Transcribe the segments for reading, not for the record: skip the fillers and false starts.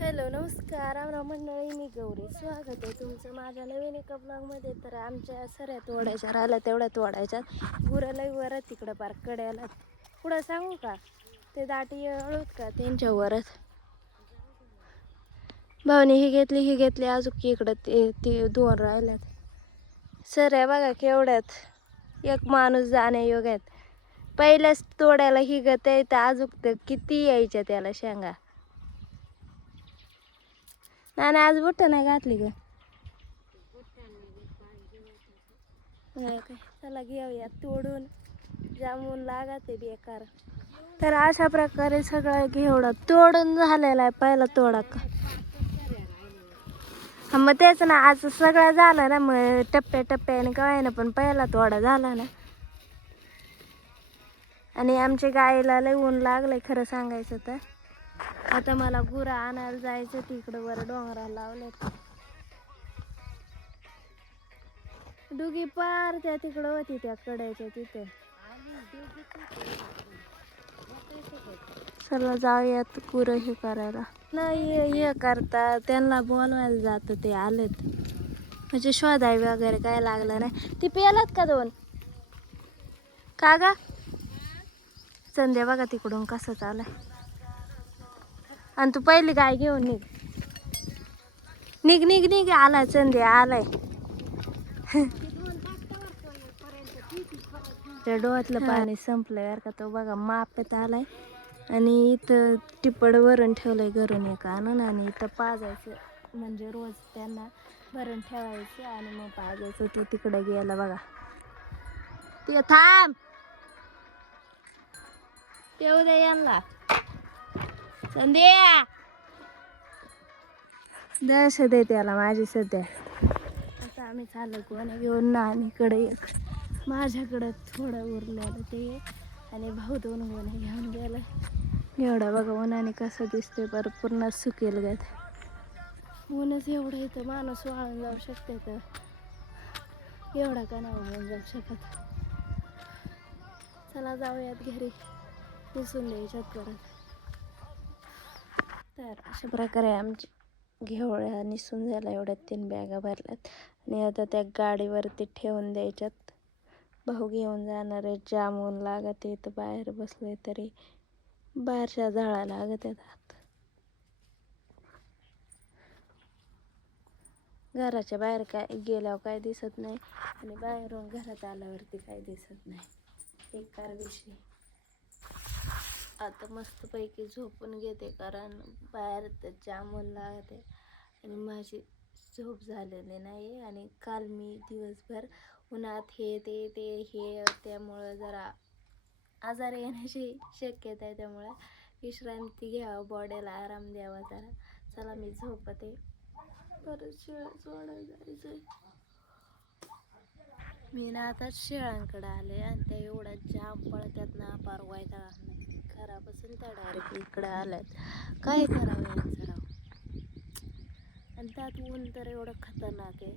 Hello नमस्कार रामराव मंडळी, मी गौरी. स्वागत आहे तुमचं माझ्या नवीन एका ब्लॉगमध्ये. तर आमच्या सऱ्या तोडायच्या राहिल्या तेवढ्या तोडायच्या. गुराला वर तिकडं पार कड्याला पुढं सांगू का ते दाटी अळूत का त्यांच्या वरच भावने ही घेतली अजून इकडं ते दोन राहिल्यात. सऱ्या बघा केवढ्यात एक माणूस जाण्यायोग्यात. पहिल्याच तोडायला ही गत आहे तर अजून तर किती यायच्या त्याला शेंगा. नाही आज बुट्ट नाही घातली ग. काय चला घेऊया तोडून. जामून लागत आहे बेकार. तर अशा प्रकारे सगळं घेवडा तोडून झालेला आहे पहिला तोडा. मग तेच ना, आज सगळं झालं ना, मग टप्प्याने काय ना, पण पहिला तोडा झाला ना. आणि आमच्या गाईला लय ऊन लागलंय खरं सांगायचं तर. आता मला गुरा आणायला जायचं तिकडं वर डोंगराला लावलेत. डुगी पार त्या तिकडं होती त्या कड्याच्या तिथे. चला जाऊयात गुरं हे करायला. नाही हे करता त्यांना बोलवायला जात ते आलेत. म्हणजे शोधाय वगैरे काय लागलं नाही. ती पेलात का दोन का ग? संध्या बघा तिकडून कसं चालय. आणि तू पहिली गाय घेऊन निघ आलाय संध्या आलाय. त्या डोहातलं पाणी संपलंय यार का. तो बघा मापेत आलाय आणि इथं टिपड वरून ठेवलंय घरून एक आणून. आणि इथं पाजायचं म्हणजे रोज त्यांना भरून ठेवायचं आणि मग पाजायचं. तो तिकडे गेला बघा. ते थांब येऊ दे यांना. संध्या दहशत आहे त्याला माझी सध्या. आता आम्ही चाललो कोणा घेऊन नानीकडे एक, माझ्याकडं थोडं उरलेलं ते आणि भाऊ दोन गोण्या घेऊन गेला. एवढा बघा उन्हाने कसं दिसतंय बरं, पूर्ण सुकेल गत. ऊनच एवढं इथं माणूस वाळून जाऊ शकते तर एवढा का नाही वाळून जाऊ शकत. चला जाऊयात घरी, पुसून द्यायच्यात परत. तर अशा प्रकारे आमची घेवळ्या निसून झाला. एवढ्या 3 बॅगा भरल्यात आणि आता त्या गाडीवरती ठेवून द्यायच्यात. भाऊ घेऊन जाणार आहे. जामून लागत आहे तर बाहेर बसले तरी बाहेरच्या झाडा लागत आहेत. घराच्या बाहेर काय गेल्यावर काय दिसत नाही आणि बाहेरून घरात आल्यावरती काय दिसत नाही. बेकार विषय. आता मस्तपैकी झोपून घेते कारण बाहेर तर जामून लागते आणि माझी झोप झालेली नाही. आणि काल मी दिवसभर उन्हात हे त्यामुळं जरा आजार येण्याची शक्यता आहे. त्यामुळे विश्रांती घ्यावं, बॉडीला आराम द्यावा जरा. चला मी झोपते, परत शेळ्या सोडायला जायचंय. मी ना आता शेळ्यांकडे आले आणि त्या एवढ्या जाम पळत्यात ना, पार वैताग घरापासून त्या डायरेक्ट इकडे आल्यात. काय करावं यांचं राव. आणि त्यात ऊन तर एवढं खतरनाक आहे.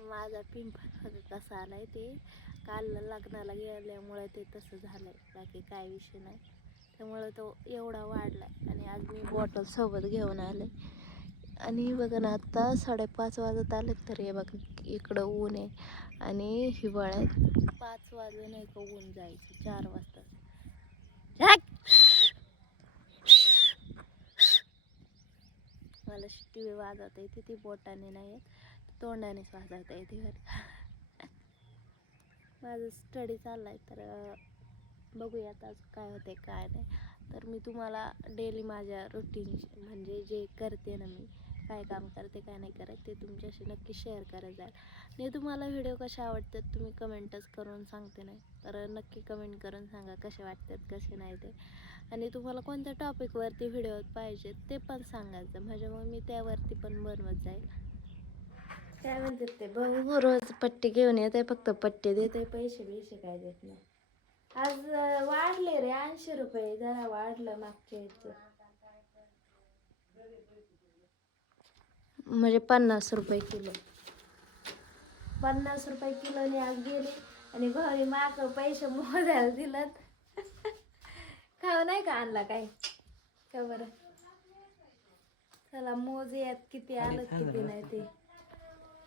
माझा पिंपल कसा आलाय ते काल लग्नाला गेल्यामुळे ते तसं झालंय, बाकी काय विषय नाही. त्यामुळे तो एवढा वाढलाय. आणि आज मी बॉटल सोबत घेऊन आले आणि बघा ना आता 5:30 वाजत आले तरी बघा इकडं ऊन आहे. आणि हिवाळ्यात 5 वाजले नाही का ऊन जायचं 4 वाजता. मला शिट्टी वाजवता येते, ती बोटाने नाही तोंडानेच वाजवता येते. माझं स्टडी चाललाय तर बघूयात आज काय होते काय नाही. तर मी तुम्हाला डेली माझ्या रुटीन म्हणजे जे करते ना, मी काय काम करते काय नाही करत ते तुमच्याशी नक्की शेअर करत जाईल. आणि तुम्हाला व्हिडिओ कसे आवडतात तुम्ही कमेंटच करून सांगते नाही तर नक्की कमेंट करून सांगा कसे वाटतात कसे नाही ते. आणि तुम्हाला कोणत्या टॉपिकवरती व्हिडिओ पाहिजेत ते पण सांगायचं, म्हणजे मग मी त्यावरती पण बनवत जाईल. काय म्हणतात ते भाऊ रोज पट्टी घेऊन येते, फक्त पट्टी देते, पैसे काय देत नाही. आज वाढले रे 80 रुपये, जरा वाढलं मागच्या याचं. म्हणजे 50 रुपये किलो. 50 रुपये किलोने आज गेले आणि भाऊने माग पैसे मोजायला दिलं. खाऊ नाही का आणला काय का बरं. चला मोज यात किती आलं किती नाही ते